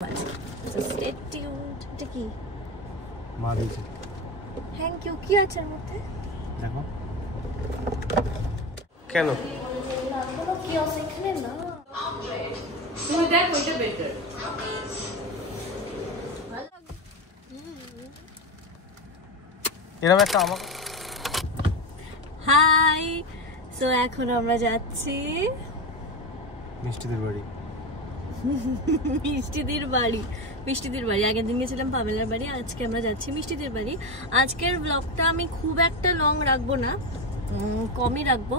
So stay tuned. এটা কি মা দিয়েছে। Thank you. কি আছে এর মধ্যে দেখো কেন কোনো কি আছে এখানে না। তুই দেখ ওইটা বেটার। এরকম একটা আমার হাই। সো এখন আমরা যাচ্ছি মিষ্টিদের বাড়ি। মিষ্টিদের বাড়ি আগের দিন গেছিলাম পামেলার বাড়ি, আজকে আমরা যাচ্ছি মিষ্টিদের বাড়ি। আজকের ব্লগটা আমি খুব একটা লং রাখবো না, কমই রাখবো,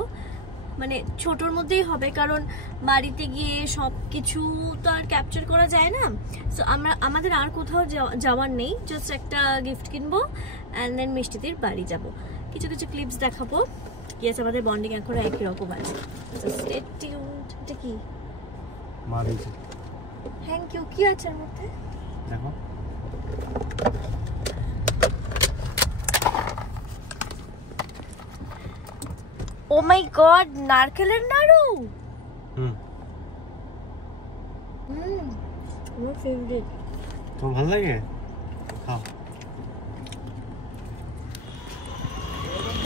মানে ছোটোর মধ্যেই হবে, কারণ বাড়িতে গিয়ে সব কিছু তো আর ক্যাপচার করা যায় না। সো আমাদের আর কোথাও যাওয়ার নেই, জাস্ট একটা গিফট কিনবো অ্যান্ড দেন মিষ্টিদের বাড়ি যাব, কিছু কিছু ক্লিপস দেখাবো। ইয়েস, আমাদের বন্ডিং এখন একই রকম আছে। So stay tuned. এটা কি মা দিয়েছে। Thank you. কি আছে এর মধ্যে দেখো ও মাই গড, নারকেলের নাড়ু। আমার ফেভারিট। তোমার ভালো লাগে? খাও।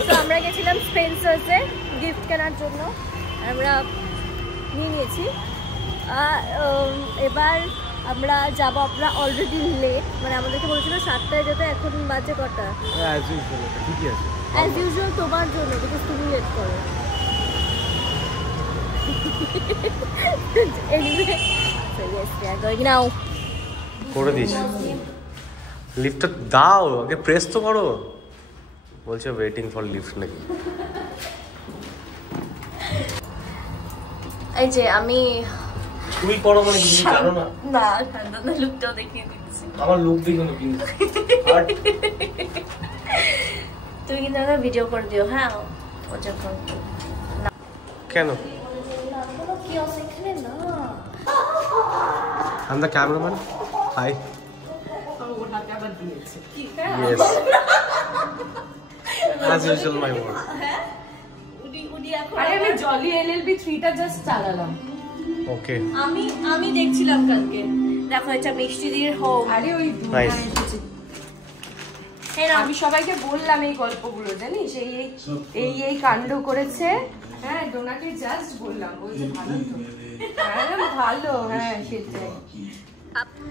তো আমরা গেছিলাম স্পেন্সার্সে গিফট কেনার জন্য, আমরা নিয়ে নিয়েছি। এবার আমরা যাবো, আমরা অলরেডি লেট, মানে আমাদেরকে বলেছিল 7টায় যেতে, এখন বাজে কটা? ঠিকই আছে অ্যাজ ইউজুয়াল তোমার জন্য, বিকজ তুমি লেট করো। Anyway, so yes, we are going now. করে দিয়েছি। লিফটটা দাও, আগে প্রেস তো করো। বলছে ওয়েটিং ফর লিফট নাকি। এই যে আমি তুমি করো মানে কি জানো না? না, সান্তানা লুকটাও দেখিয়ে দিচ্ছি। আমার লুক দেখো না কিন্তু। তুমি কিন্তু আমাকে ভিডিও করে দিও, হ্যাঁ? ও যখন কেন? কোনো কি আছে এখানে না। I'm the cameraman. Hi. ওর হাতে আবার দিয়েছে। Yes. As usual, my work. আরে আমি জলি এলএলবি 3টা জাস্ট চালালাম। Okay. আমি দেখছিলাম কালকে, দেখো এটা মিষ্টিদের হোম। আরে ওই Nice. আমি সবাইকে বললাম এই গল্পগুলো, জানিস, এই কাণ্ড করেছে। হ্যাঁ, ডোনাকে জাস্ট বললাম, বলছে ভালো তো। হ্যাঁ ভালো, হ্যাঁ সেটাই।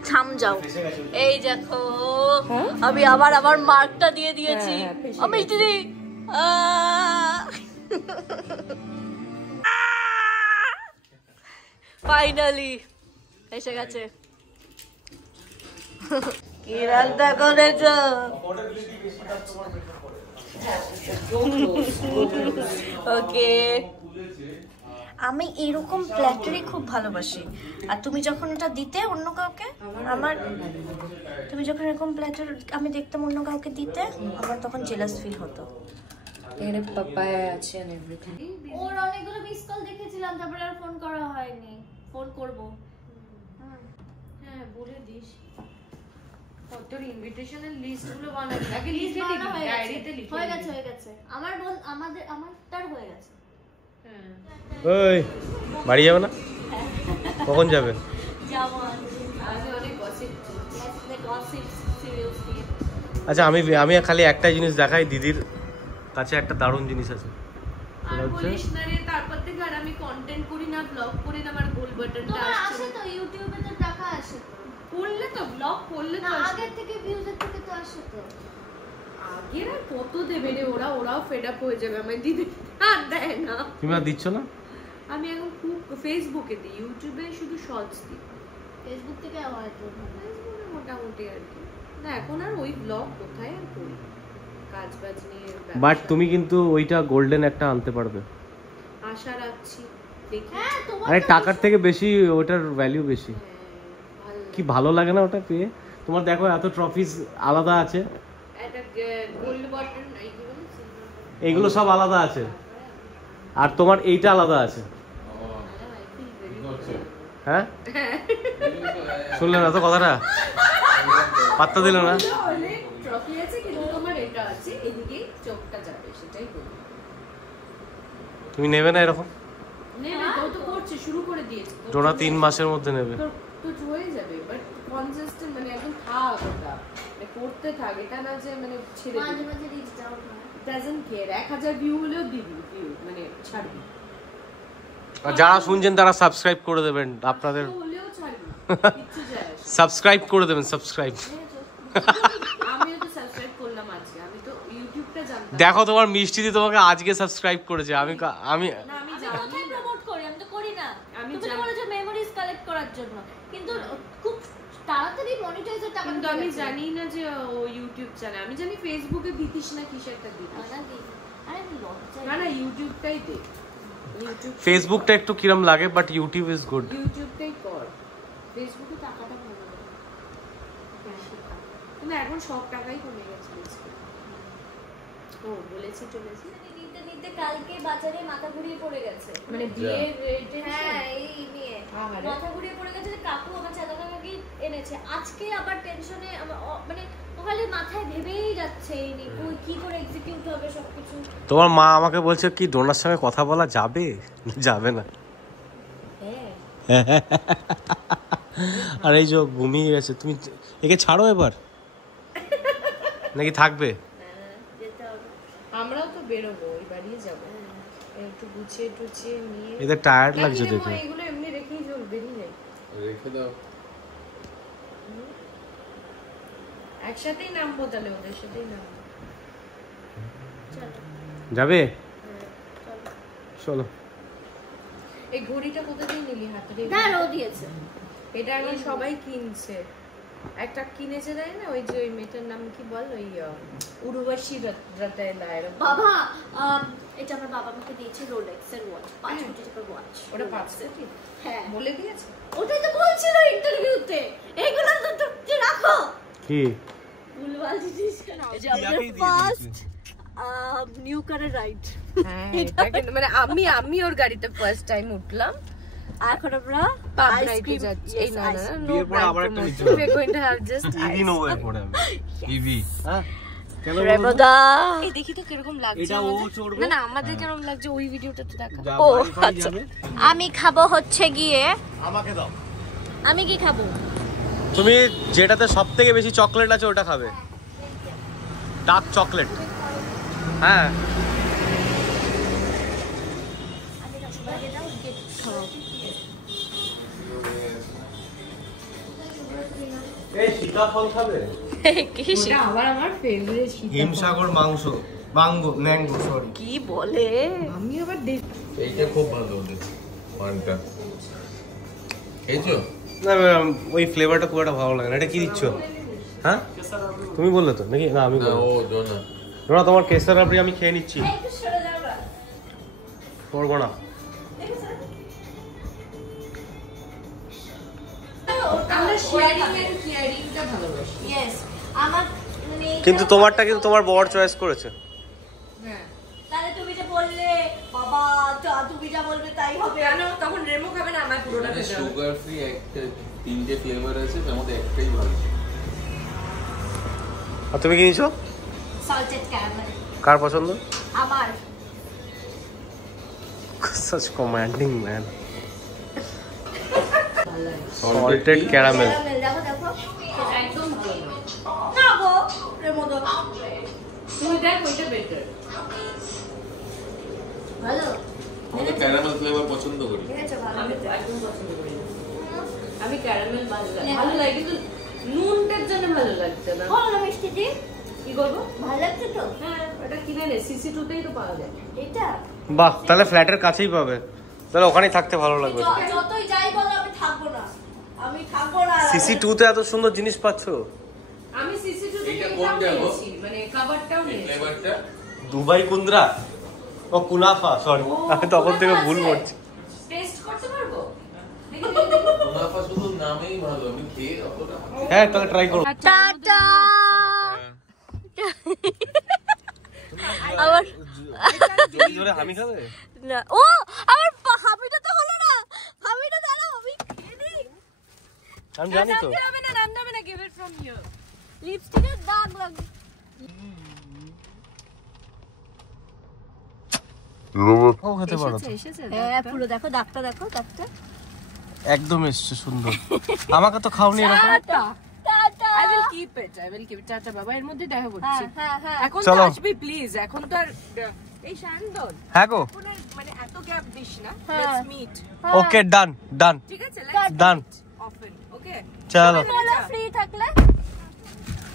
থাম যাও। এই দেখো আমি আবার মার্কটা দিয়ে দিয়েছি। ও মিষ্টিদি, ফাইনালি এসে গেছে। কি রান্না করেছ? ওকে, আমি এরকম প্ল্যাটারই খুব ভালোবাসি। আর তুমি যখন ওটা দিতে অন্য কাউকে, তুমি যখন এরকম প্ল্যাটার আমি দেখতাম অন্য কাউকে দিতে, আমার তখন জেলাস ফিল হতো। এখানে পাপায়া আছে এন্ড এভরিথিং। ওর অনেকগুলো মিস কল দেখেছিলাম, তারপরে আর ফোন করা হয়নি। ফোন করব। হ্যাঁ বলে দিস। কতর ইনভিটেশনের লিস্টগুলো বানাবি, আগে লিখে নিবি, ডায়েরিতে লিখে। হয়ে গেছে। আমারটার হয়ে গেছে। ওই বাড়ি যাবে না? কখন যাবে? যাবো আজ অনেক গসিপ চলছে। আচ্ছা, আমি খালি একটা জিনিস দেখাই, দিদির কাছে একটা দারুণ জিনিস আছে। আর বলিস না রে, তারপর থেকে আর আমি কন্টেন্ট করি না, ব্লগ করি না, আমার গোল বাটনটা আসছে তো ইউটিউবে তো টাকা আসে তো। করলে তো ব্লগ করলে তো আগের থেকে ভিউজের থেকে তো আসে তো। আগের আর কত দেবে রে, ওরাও ফেড আপ হয়ে যাবে আমার দিদি। আর দেয় না। তুমি আর দিচ্ছ না? আমি এখন খুব ফেসবুকে দিই, ইউটিউবে শুধু শর্টস দিই। ফেসবুক থেকে হয়তো ফেসবুকে মোটামুটি আর কি। না এখন আর ওই ব্লগ কোথায় আর করি, কাজ বাজ নিয়ে। বাট তুমি কিন্তু ওইটা গোল্ডেন একটা আনতে পারবে, আশা রাখছি, দেখি। হ্যাঁ, আরে টাকার থেকে বেশি ওটার ভ্যালু বেশি। কি ভালো লাগে না ওটা পেয়ে? তোমার দেখো এত ট্রফিজ আলাদা আছে, একটা গোল্ড বাটন এইগুলো সব আলাদা আছে, আর তোমার এইটা আলাদা আছে। হ্যাঁ, শুনলে না তো কথাটা? পাত্তা দিল না। অনেক ট্রফি আছে, কিন্তু তোমার এটা আছে, এদিকে চোখটা যাবে, সেটাই বলি। তুমি নেবে না এরকম? নেবে, তো করছে, শুরু করে দিয়েছে। ডোনা 3 মাসের মধ্যে নেবে। তো হয়ে যাবে, বাট কনসিস্টেন্ট, মানে একদম থাক ওটা, মানে করতে থাক, এটা না যে মানে ছেড়ে মাঝে মাঝে রিচ দাও না। ডাজন্ট কেয়ার, 1000 ভিউ হলেও দিবি, ভিউ মানে ছাড়বি, আর যারা শুনছেন তারা সাবস্ক্রাইব করে দেবেন, আপনাদের হলেও ছাড়বি, কিচ্ছু যায় আসে না। সাবস্ক্রাইব করে দেবেন, সাবস্ক্রাইব। আমিও তো সাবস্ক্রাইব করলাম আজকে, আমি তো ইউটিউবটা জানতাম দেখো তোমার মিষ্টি দি তোমাকে আজকে সাবস্ক্রাইব করেছে, আমি না, আমি আমি জানি কোথায় না। প্রমোট করি? আমি তো করি না। আমি তুমি তো জানি। বলেছো মেমোরিজ কালেক্ট করার জন্য, কিন্তু খুব তাড়াতাড়ি মনিটাইজের টাকা কিন্তু আমি জানি না যে ও ইউটিউব চ্যানেল, আমি জানি ফেসবুকে দিতিস না কিসে একটা দিতিস, আরে আমি লজ্জায় না না ইউটিউবটাই দে, ইউটিউব ফেসবুকটা একটু কিরম লাগে, বাট ইউটিউব ইজ গুড। ইউটিউবটাই কর, ফেসবুকে টাকাটা ভালো লাগে। কিন্তু এখন সব টাকাই কমে গেছে বুঝলি। ও বলেছি চলেছি, নিতে নিতে কালকে বাজারে মাথা ঘুরিয়ে পড়ে গেছে। মানে বিয়ের রেটে, হ্যাঁ এই নিয়ে আহারে। মাথা ঘুরিয়ে পড়ে গেছে যে কাকু আমার চাঁদা কাকাকে এনেছে। আজকে আবার টেনশনে মানে ওখানে মাথায় ভেবেই যাচ্ছে এই নিয়ে ওই কি করে এক্সিকিউট হবে সবকিছু। তোমার মা আমাকে বলছে কি ডোনার সঙ্গে কথা বলা যাবে, যাবে না। হ্যাঁ আর এই যে ঘুমিয়ে গেছে, তুমি একে ছাড়ো এবার নাকি থাকবে? যেতে হবে। আমরাও তো বেরোবো, ওই বাড়িয়ে যাবো, একটু গুছিয়ে টুছিয়ে নিয়ে। এদের টায়ার্ড নাকি লাগছে রে মা, দেখে। এগুলো এমনি রেখেই চলবে, নিয়ে রেখে দাও। একসাথেই নামবো তাহলে, ওদের সাথেই নামবো। চলো যাবে? চলো। চলো। এই ঘড়িটা কোথা দিয়ে নিলি হাতে? দাঁড় ও দিয়েছে। এটা আমি সবাই কিনছে, একটা কিনেছে তাই না, ওই যে ওই মেয়েটার নাম কি বল, ওই উর্বশী রতেলা, এরকম। বাবা এটা আমার বাবা আমাকে দিয়েছে রোলেক্স এর ওয়াচ, 5 কোটি টাকার ওয়াচ। ওটা 5 কোটি হ্যাঁ বলে দিয়েছে। ওটাই তো বলছিল ইন্টারভিউতে, এইগুলো তো তুমি রাখো। কি ভুলভাল জিনিস এই যে আমাদের ফার্স্ট নিউ কারের রাইড। হ্যাঁ এটা কিন্তু মানে আমি ওর গাড়িতে ফার্স্ট টাইম উঠলাম। এখন আমরা পাবনাইতে যাচ্ছি। এই না না, বিয়ের পরে আবার একটা নিতে we are going to have just EV নেবো এরপরে আমি। ইভি হ্যাঁ কেন রেমদা এই দেখি তো কিরকম লাগছে এটা ও আমাদের। চড়বে? না না আমাদের কিরকম লাগছে ওই ভিডিওটা তো দেখা। যা ও বাড়ি ফাড়ি আচ্ছা যাবে। আমি খাবো হচ্ছে গিয়ে, আমাকে দাও। আমি কি খাবো? তুমি যেটাতে সব থেকে বেশি চকলেট আছে ওটা খাবে, ডার্ক চকলেট। হ্যাঁ এই সীতাফল খাবে? ওটা আবার আমার ফেভারিট হিমসাগর মাংস, ম্যাঙ্গো সরি। কি বলে, আমি আবার দেখ। এইটা খুব ভালো ওদের পানটা খেয়েছো? না ওই ফ্লেভারটা খুব একটা ভালো লাগে না। এটা কি দিচ্ছ? হ্যাঁ তুমি বললে তো নাকি? না আমি না বললাম। ও জোনা ধরো তোমার কেসার রাবড়ি আমি খেয়ে নিচ্ছি, একটু সরে যাও না। করবো না। আমরা শেয়ারিংটা ভালোবাসি। Yes, আমার মানে কিন্তু তোমারটা কিন্তু তোমার বর চয়েস করেছে। হ্যাঁ তাহলে তুমি যে বললে বাবা তুমি যা বলবে তাই হবে। কেন তখন রেমো খাবে না, আমার পুরোটা মানে খেতে হবে। সুগার ফ্রি একটা 3টে ফ্লেভার আছে, তার মধ্যে একটাই ভালো। আর তুমি কি নিয়েছো? সল্টেড ক্যারামেল কার পছন্দ? আমার। Such commanding man. Salted Salted caramel. দেখো দেখো একদম ভালো না। না গো রেমোদো তুই দেখ ওইটা বেটার। ভালো আমি ক্যারামেল ফ্লেভার পছন্দ করি। দেখেছো ভালো আমি একদম পছন্দ করি না। আমি ক্যারামেল ভালো লাগে কিন্তু নুনটার জন্য ভালো লাগছে না। বলো না মিষ্টি দি কি করবো? ভালো লাগছে তো? হ্যাঁ ওটা কিনে নে, সিসি2 তেই তো পাওয়া যায়। এটা বাহ, তাহলে ফ্ল্যাটের কাছেই পাবে, তাহলে ওখানেই থাকতে ভালো লাগবে। যতই যাই বলো আমি থাকবো না, আমি থাকবো না। সিসি 2 তে এত সুন্দর জিনিস পাচ্ছ। আমি সিসি2 তে এইটা এটাও কোনটা গো? নিয়েছি, মানে কভারটাও এই নিয়েছি। ফ্লেভারটা দুবাই কুন্দ্রা ও কুনাফা, সরি আমি তখন থেকে ভুল করছি। টেস্ট করতে পারবো? মুনাফা শুধু নামেই ভালো, আমি খেয়ে অতটা হ্যাঁ তাহলে ট্রাই করো। টাটা আবার জোরে জোরে হামি খাবে? না ও আমার হাবিটা তো হলো না, হাবিটা দাঁড়াও আমি খেয়ে নিই। আমি জানি তো। নামতে হবে না, নামতে হবে না, গিভ ইট ফ্রম হিয়ার। লিপস্টিকের দাগ লাগে। ও খেতে পারো তো। এসেছে হ্যাঁ পুরো দেখো দাগটা, দেখো দাগটা। একদম এসছে সুন্দর। আমাকে তো খাওনি এরকম। Tata I will keep it. Tata বাবা, এর মধ্যে দেখা করছি। হ্যাঁ এখন তো চলো। আসবি প্লিজ, এখন তো আর এই শান্তন হ্যাঁ গো, এখন আর মানে এত গ্যাপ দিস না। হ্যাঁ। Let's meet. ওকে ডান ডান ঠিক আছে, let's ডান। often. Okay? চলো বলো ফ্রি থাকলে।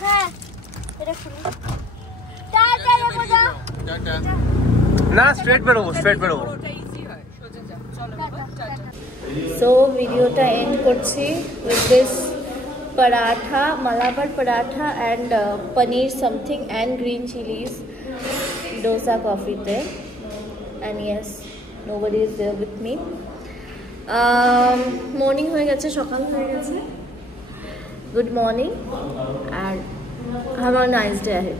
হ্যাঁ এটা শুনি। টাটা রে দাদা। টাটা। না স্ট্রেট বেরোবো, স্ট্রেট বেরোবো। ওটা ইজি হয়, সোজা যা। চলো বাবা, টাটা। সো ভিডিওটা এন্ড করছি with this paratha, malabar paratha and paneer something and green chilies dosa coffee there, and yes, nobody is there with me. Morning হয়ে গেছে, সকাল হয়ে গেছে। Good morning and have a nice day ahead.